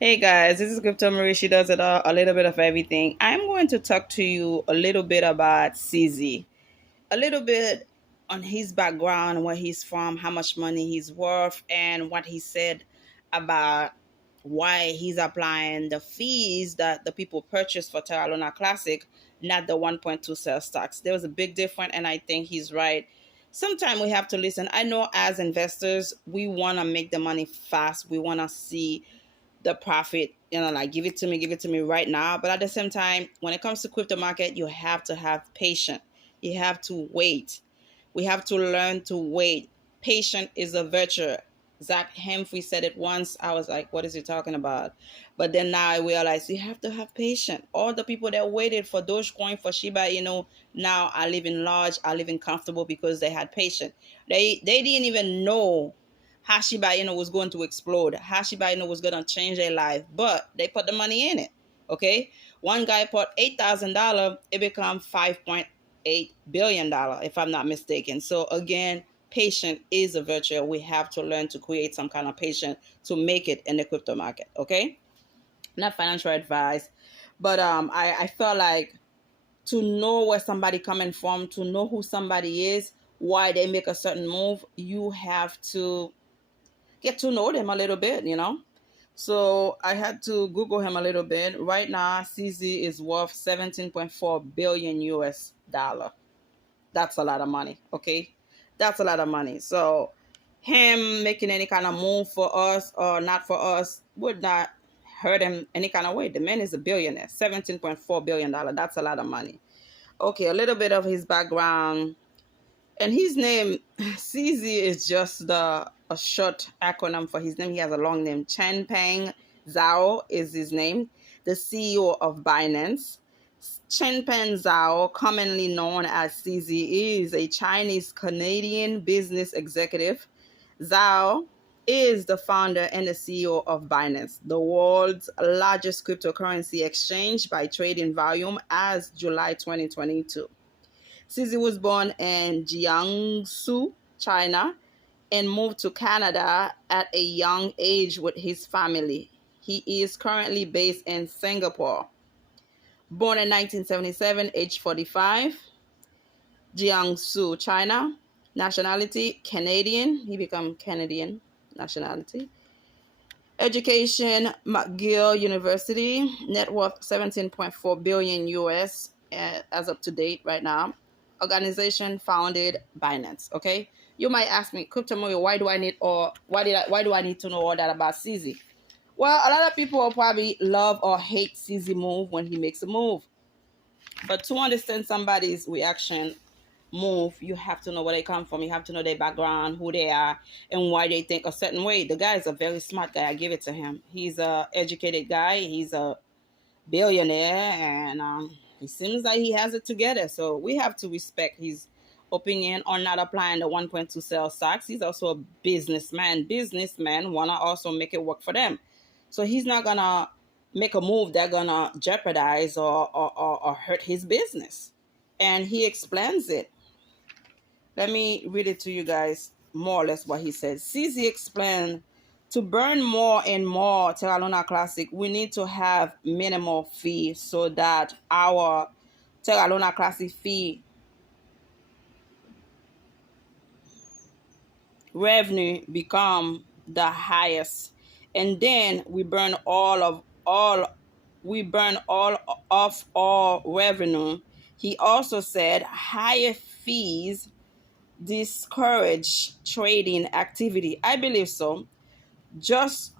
Hey guys, this is Crypto Marie. She does it all, a little bit of everything. I'm going to talk to you a little bit about CZ, a little bit on his background, where he's from, how much money he's worth, and what he said about why he's applying the fees that the people purchase for Terra Luna Classic, not the 1.2 sales tax. There was a big difference, and I think he's right. Sometimes we have to listen. I know as investors, we want to make the money fast. We want to see the profit, like give it to me right now. But at the same time, when it comes to crypto market, you have to have patience. You have to wait. We have to learn to wait. Patient is a virtue. Zach Humphrey said it once. I was like, what is he talking about? But then now I realize you have to have patience. All the people that waited for Dogecoin, for Shiba, now are living large, are living comfortable because they had patience. They didn't even know how Shiba Inu was going to explode, how Shiba Inu was going to change their life, but they put the money in it. Okay, one guy put $8,000, it become $5.8 billion, if I'm not mistaken. So again, patient is a virtue. We have to learn to create some kind of patience to make it in the crypto market. Okay, not financial advice, but I felt like to know where somebody coming from, to know who somebody is, why they make a certain move, you have to get to know them a little bit. So I had to Google him a little bit. Right now, CZ is worth 17.4 billion US dollar. That's a lot of money. Okay, that's a lot of money. So him making any kind of move for us or not for us would not hurt him any kind of way. The man is a billionaire. 17.4 billion dollar. That's a lot of money. Okay, a little bit of his background. And his name, CZ, is just a short acronym for his name. He has a long name. Changpeng Zhao is his name, the CEO of Binance. Changpeng Zhao, commonly known as CZ, is a Chinese Canadian business executive. Zhao is the founder and the CEO of Binance, the world's largest cryptocurrency exchange by trading volume as July 2022. Suzy was born in Jiangsu, China, and moved to Canada at a young age with his family. He is currently based in Singapore. Born in 1977, age 45, Jiangsu, China. Nationality, Canadian. He became Canadian nationality. Education, McGill University. Net worth 17.4 billion US as up to date right now. Organization founded Binance. Okay, you might ask me, Crypto Mario, why do I need to know all that about CZ? Well, a lot of people will probably love or hate CZ move when he makes a move, but to understand somebody's reaction move, you have to know where they come from. You have to know their background, who they are, and why they think a certain way. The guy is a very smart guy. I give it to him. He's a educated guy. He's a billionaire, and he seems like he has it together. So we have to respect his opinion on not applying the 1.2 sales tax. He's also a businessman. Businessmen want to also make it work for them. So he's not going to make a move that's going to jeopardize or hurt his business. And he explains it. Let me read it to you guys, more or less what he says. CZ explained, to burn more and more Terra Luna Classic, we need to have minimal fee so that our Terra Luna Classic fee revenue become the highest. And then we burn all of our revenue. He also said higher fees discourage trading activity. I believe so. Just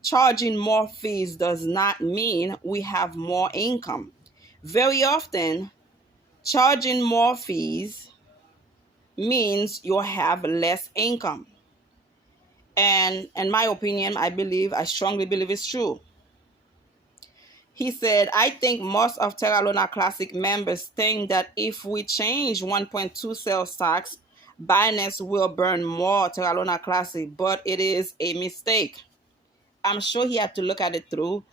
charging more fees does not mean we have more income. Very often, charging more fees means you have less income. And in my opinion, I strongly believe it's true. He said, I think most of Terra Luna Classic members think that if we change 1.2 sales tax, Binance will burn more Terra Luna Classic, but it is a mistake. I'm sure he had to look at it through,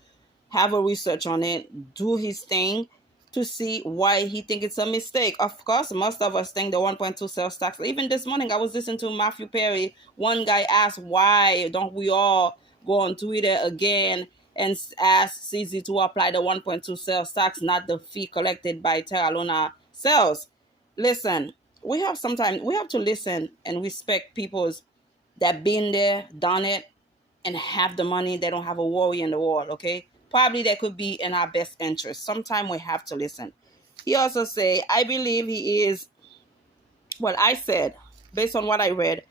have a research on it, do his thing to see why he think it's a mistake. Of course, most of us think the 1.2 sales tax. Even this morning, I was listening to Matthew Perry. One guy asked, why don't we all go on Twitter again and ask CZ to apply the 1.2 sales tax, not the fee collected by Terra Luna sales. Listen, we have to listen and respect people's that been there, done it, and have the money. They don't have a worry in the world, okay? Probably that could be in our best interest. Sometimes we have to listen. He also say, I believe he is, well, I said, based on what I read,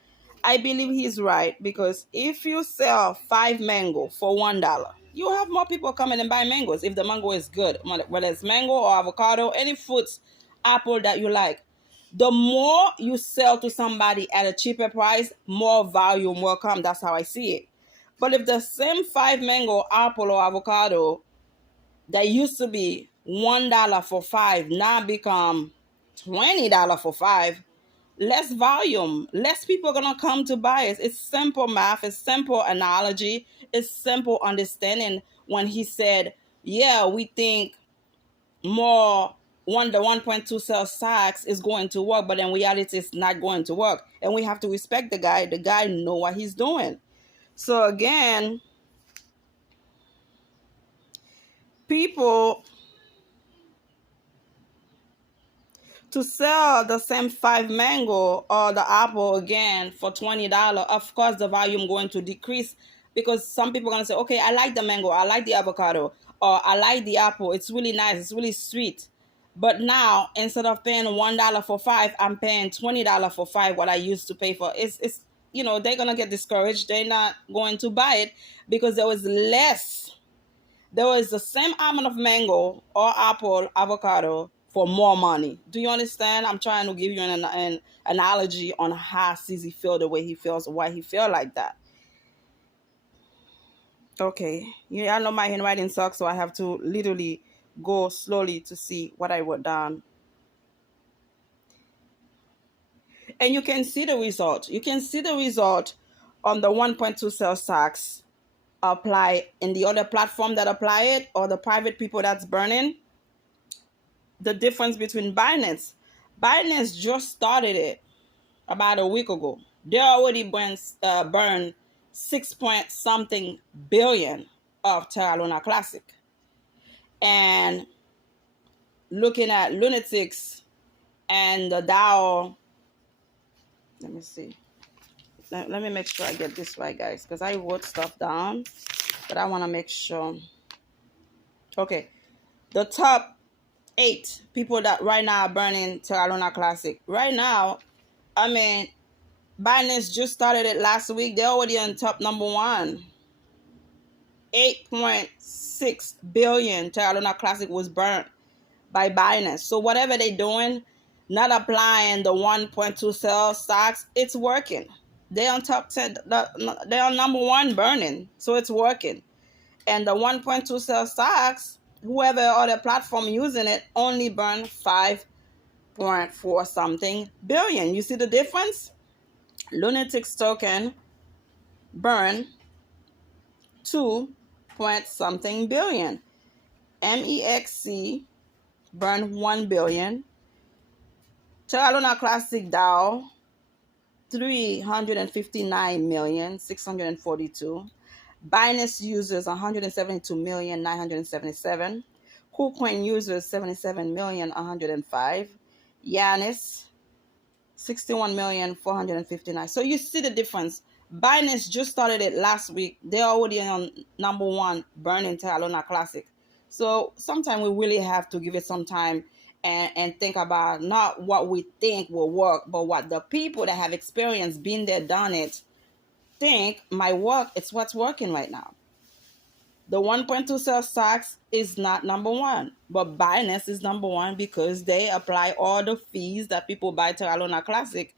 I believe he's right, because if you sell 5 mango for $1, you have more people coming and buy mangoes if the mango is good, whether it's mango or avocado, any fruits, apple that you like. The more you sell to somebody at a cheaper price, more volume will come. That's how I see it. But if the same 5 mango, apple, or avocado that used to be $1 for 5 now become $20 for 5, less volume, less people are gonna come to buy it. It's simple math, it's simple analogy, it's simple understanding. When he said, yeah, we think more the 1.2 sales tax is going to work, but in reality it's not going to work, and we have to respect the guy know what he's doing. So again, people, to sell the same 5 mango or the apple again for $20, of course the volume going to decrease, because some people are going to say, okay, I like the mango, I like the avocado, or I like the apple, it's really nice, it's really sweet. But now, instead of paying $1 for 5, I'm paying $20 for 5, what I used to pay for. It's they're going to get discouraged. They're not going to buy it, because there was the same amount of mango or apple, avocado for more money. Do you understand? I'm trying to give you an analogy on how CZ feel the way he feels, why he feel like that. Okay, I know my handwriting sucks, so I have to literally go slowly to see what I wrote down. And you can see the result. You can see the result on the 1.2 sales tax apply in the other platform that apply it, or the private people that's burning. The difference between Binance just started it about a week ago. They already burned 6 point something billion of Terra Luna Classic. And looking at Lunatics and the DAO, let me see. Let me make sure I get this right, guys, because I wrote stuff down, but I want to make sure. Okay, the top 8 people that right now are burning Terra Luna Classic. Right now, I mean, Binance just started it last week. They're already on top number 1. 8.6 billion Terra Luna Classic was burnt by Binance. So whatever they're doing, not applying the 1.2 sales tax, it's working. They're on top 10. They're on number 1 burning. So it's working. And the 1.2 sales tax, whoever other platform using it, only burn 5.4 something billion. You see the difference? Lunatics token burn 2 point something billion. MEXC burn 1 billion. Terra Luna Classic DAO 359,642. Binance users 172,977. KuCoin users 77,105. Yanis 61,459. So you see the difference. Binance just started it last week. They're already on number 1 burning Terra Luna Classic. So sometimes we really have to give it some time and think about not what we think will work, but what the people that have experience, been there, done it, think might work. It's what's working right now. The 1.2 sales tax is not number 1, but Binance is number 1 because they apply all the fees that people buy Terra Luna Classic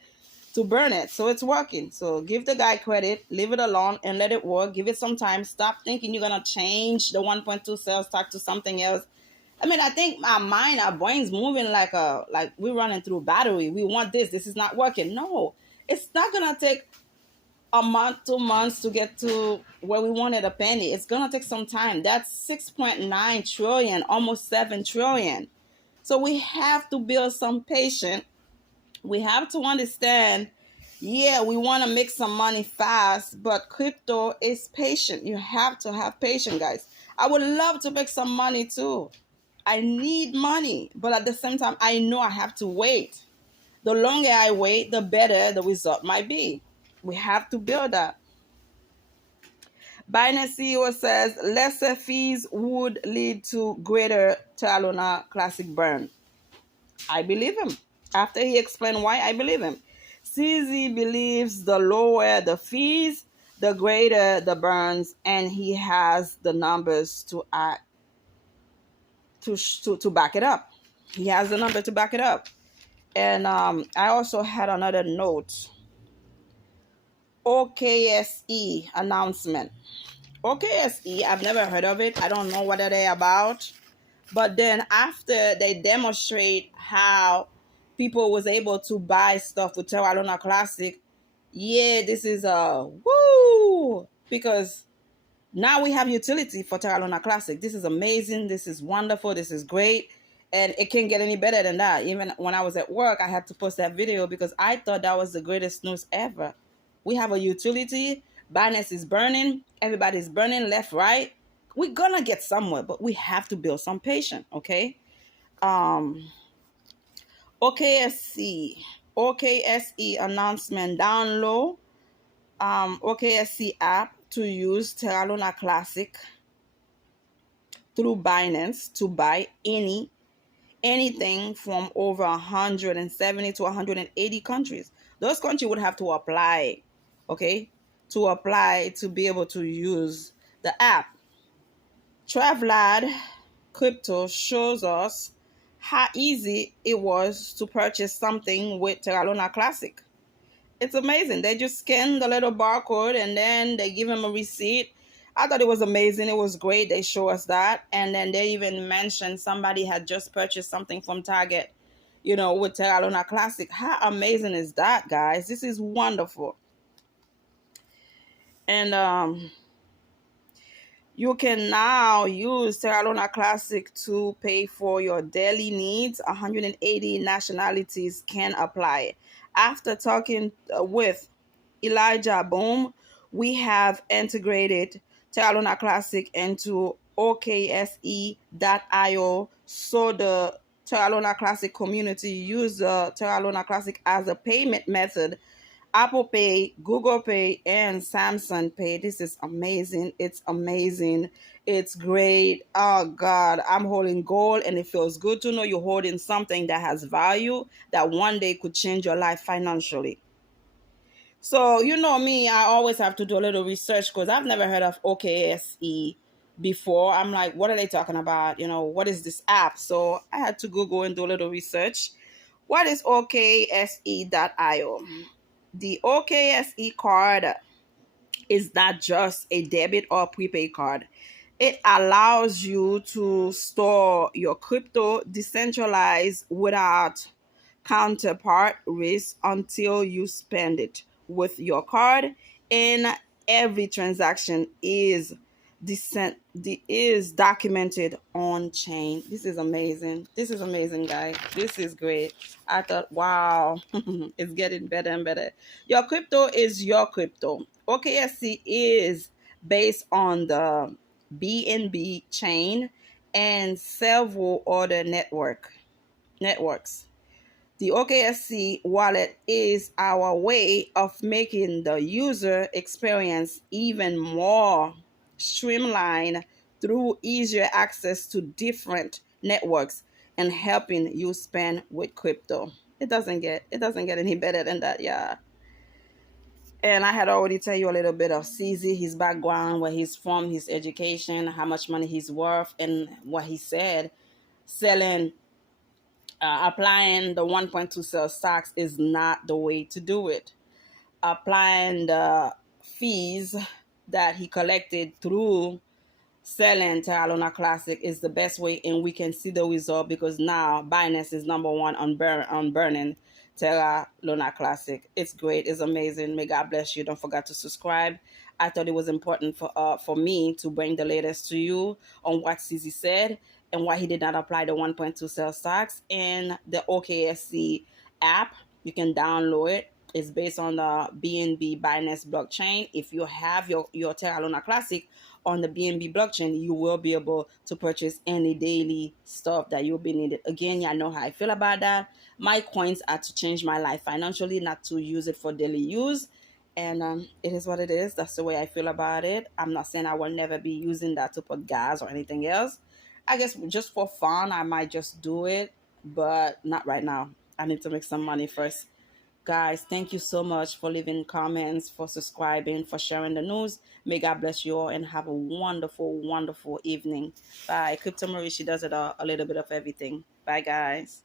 to burn it. So it's working. So give the guy credit, leave it alone and let it work. Give it some time. Stop thinking you're going to change the 1.2 sales tax to something else. I mean, I think our brains moving like we're running through battery. We want this. This is not working. No, it's not going to take a month, 2 months to get to where we wanted a penny. It's going to take some time. That's 6.9 trillion, almost 7 trillion. So we have to build some patience. We have to understand, Yeah, we want to make some money fast, but crypto is patient. You have to have patience, guys. I would love to make some money too. I need money, but at the same time, I know I have to wait. The longer I wait, the better the result might be. We have to build that. Binance CEO says lesser fees would lead to greater Terra Luna Classic burn. I believe him. After he explained why, I believe him. CZ believes the lower the fees, the greater the burns, and he has the numbers to to back it up. He has the number to back it up. And I also had another note. OKSE announcement. OKSE, I've never heard of it. I don't know what they're about. But then after they demonstrate how people was able to buy stuff with Terra Luna Classic, yeah, this is a woo, because now we have utility for Terra Luna Classic. This is amazing. This is wonderful. This is great. And it can't get any better than that. Even when I was at work, I had to post that video because I thought that was the greatest news ever. We have a utility. Binance is burning. Everybody's burning left, right. We're gonna get somewhere, but we have to build some patience, okay? Um, OKSC, OKSE announcement down low. OKSC app to use Terra Luna Classic through Binance to buy anything from over 170 to 180 countries. Those countries would have to apply, okay, to apply to be able to use the app. Travlad Crypto shows us how easy it was to purchase something with Terra Luna Classic. It's amazing. They just scan the little barcode and then they give him a receipt. I thought it was amazing. It was great. They show us that. And then they even mentioned somebody had just purchased something from Target, with Terra Luna Classic. How amazing is that, guys? This is wonderful. And you can now use Terra Luna Classic to pay for your daily needs. 180 nationalities can apply. After talking with Elijah Boom, we have integrated Terra Luna Classic into OKSE.io so the Terra Luna Classic community use Terra Luna Classic as a payment method. Apple Pay, Google Pay, and Samsung Pay. This is amazing. It's amazing. It's great. Oh God, I'm holding gold, and it feels good to know you're holding something that has value that one day could change your life financially. So, you know me, I always have to do a little research because I've never heard of OKSE before. I'm like, what are they talking about? What is this app? So I had to Google and do a little research. What is OKSE.io? The OKSE card is not just a debit or prepaid card. It allows you to store your crypto decentralized without counterpart risk until you spend it with your card, and every transaction is documented on chain. This is amazing. This is amazing, guys. This is great. I thought, wow, it's getting better and better. Your crypto is your crypto. OKSC is based on the BNB chain and several other networks. The OKSC wallet is our way of making the user experience even more streamlined through easier access to different networks and helping you spend with crypto. It doesn't get any better than that, yeah. And I had already tell you a little bit of CZ, his background, where he's from, his education, how much money he's worth, and what he said. Selling Applying the 1.2 sales tax is not the way to do it. Applying the fees that he collected through selling Terra Luna Classic is the best way, and we can see the result because now Binance is number one on burning Terra Luna Classic. It's great. It's amazing. May God bless you. Don't forget to subscribe. I thought it was important for me to bring the latest to you on what CZ said and why he did not apply the 1.2 sales tax. And the OKSC app, you can download it It's based on the BNB Binance blockchain. If you have your Terra Luna Classic on the BNB blockchain, you will be able to purchase any daily stuff that you'll be needed. Again, y'all know how I feel about that. My coins are to change my life financially, not to use it for daily use. And it is what it is. That's the way I feel about it. I'm not saying I will never be using that to put gas or anything else. I guess just for fun, I might just do it, but not right now. I need to make some money first. Guys, thank you so much for leaving comments, for subscribing, for sharing the news. May God bless you all and have a wonderful, wonderful evening. Bye. Crypto Marie, she does it all, a little bit of everything. Bye, guys.